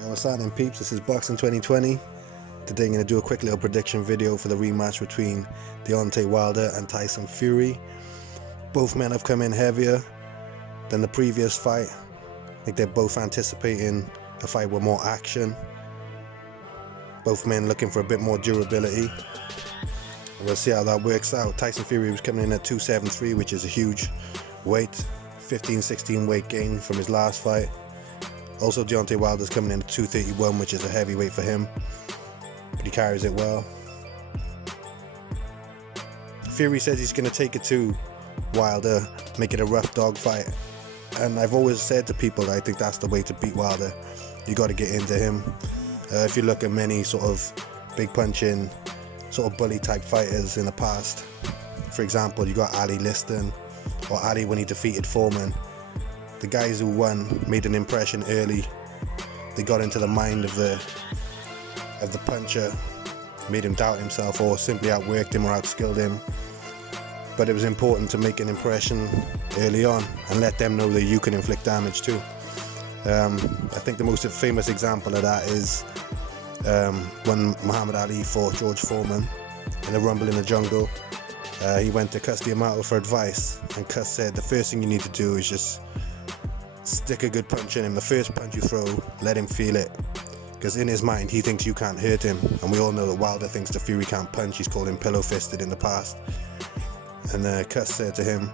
Yo, what's happening, peeps? This is Boxing 2020. Today I'm going to do a quick little prediction video for the rematch between Deontay Wilder and Tyson Fury. Both men have come in heavier than the previous fight. I think they're both anticipating a fight with more action. Both men looking for a bit more durability. We'll see how that works out. Tyson Fury was coming in at 273, which is a huge weight. 15-16 weight gain from his last fight. Also, Deontay Wilder's coming in at 231, which is a heavy weight for him, but he carries it well. Fury says he's going to take it to Wilder, make it a rough dog fight, and I've always said to people that I think that's the way to beat Wilder. You got to get into him. If you look at many sort of big punching, sort of bully type fighters in the past, for example, you got Ali Liston, or Ali when he defeated Foreman. The guys who won made an impression early. They got into the mind of the puncher, made him doubt himself, or simply outworked him or outskilled him. But it was important to make an impression early on and let them know that you can inflict damage too. I think the most famous example of that is when Muhammad Ali fought George Foreman in the Rumble in the Jungle. He went to Cus D'Amato for advice, and Cus said the first thing you need to do is just stick a good punch in him. The first punch you throw, let him feel it, because in his mind he thinks you can't hurt him, and we all know that Wilder thinks the Fury can't punch. He's called him pillow-fisted in the past, and Cus said to him,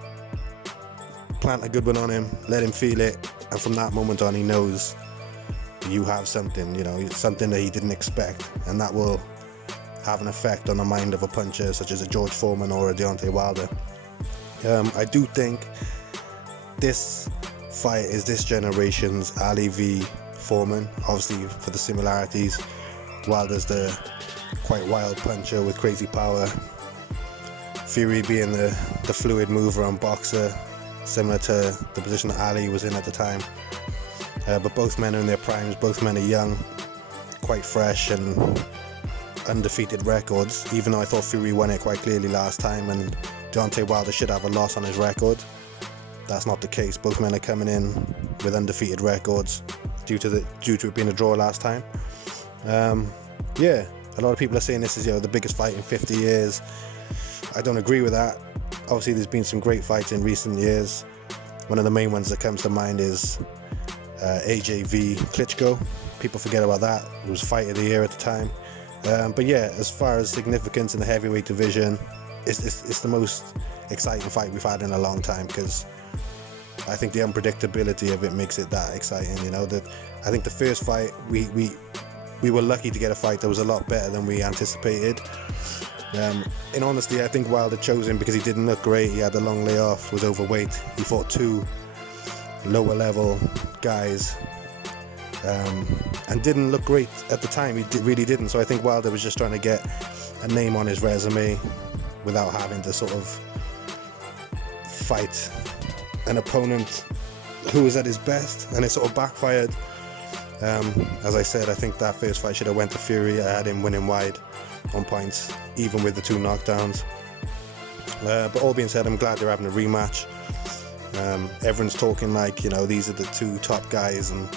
plant a good one on him, let him feel it, and from that moment on he knows you have something, you know, something that he didn't expect, and that will have an effect on the mind of a puncher such as a George Foreman or a Deontay Wilder. I do think this fight is this generation's Ali v Foreman, obviously for the similarities. Wilder's the quite wild puncher with crazy power, Fury being the fluid mover and boxer, similar to the position that Ali was in at the time. But both men are in their primes, both men are young, quite fresh and undefeated records, even though I thought Fury won it quite clearly last time and Deontay Wilder should have a loss on his record. That's not the case. Both men are coming in with undefeated records due to it being a draw last time. Yeah, a lot of people are saying this is, you know, the biggest fight in 50 years. I don't agree with that. Obviously there's been some great fights in recent years. One of the main ones that comes to mind is AJ v Klitschko. People forget about that. It was fight of the year at the time. But yeah, as far as significance in the heavyweight division, it's the most exciting fight we've had in a long time, because I think the unpredictability of it makes it that exciting. You know, that I think the first fight we were lucky to get a fight that was a lot better than we anticipated. In honesty, I think Wilder chose him because he didn't look great. He had a long layoff, was overweight. He fought two lower level guys and didn't look great at the time. He really didn't. So I think Wilder was just trying to get a name on his resume without having to sort of fight an opponent who was at his best, and it sort of backfired. As I said, I think that first fight should have went to Fury. I had him winning wide on points, even with the two knockdowns. But all being said, I'm glad they're having a rematch. Everyone's talking like, you know, these are the two top guys and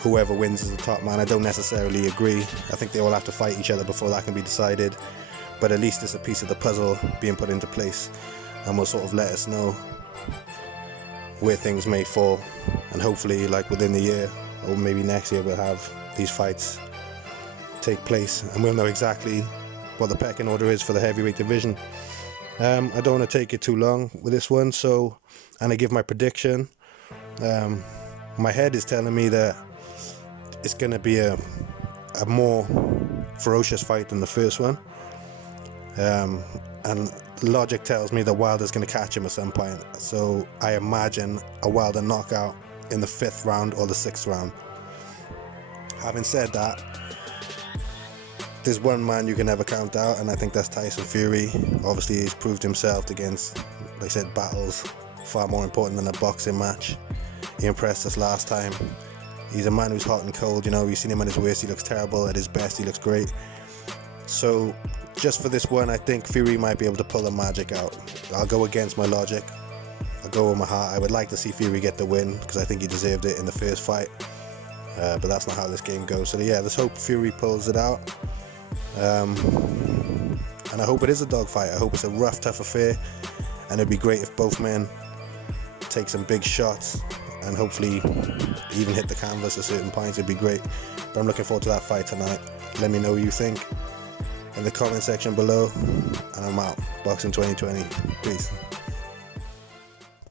whoever wins is the top man. I don't necessarily agree. I think they all have to fight each other before that can be decided, but at least it's a piece of the puzzle being put into place, and will sort of let us know where things may fall, and hopefully like within the year or maybe next year we'll have these fights take place and we'll know exactly what the pecking order is for the heavyweight division. I don't want to take it too long with this one, so I'm gonna give my prediction. My head is telling me that it's gonna be a more ferocious fight than the first one, and logic tells me that Wilder's going to catch him at some point, so I imagine a Wilder knockout in the 5th round or the 6th round. Having said that, there's one man you can never count out, and I think that's Tyson Fury. Obviously he's proved himself against, like I said, battles far more important than a boxing match. He impressed us last time. He's a man who's hot and cold, you know. You've seen him at his worst, he looks terrible. At his best, he looks great. So just for this one, I think Fury might be able to pull the magic out. I'll go against my logic. I'll go with my heart. I would like to see Fury get the win because I think he deserved it in the first fight. but that's not how this game goes. So yeah, let's hope Fury pulls it out. And I hope it is a dogfight. I hope it's a rough, tough affair, and it'd be great if both men take some big shots and hopefully even hit the canvas at certain points. It'd be great. But I'm looking forward to that fight tonight. Let me know what you think in the comment section below, and I'm out. Boxing 2020. Peace.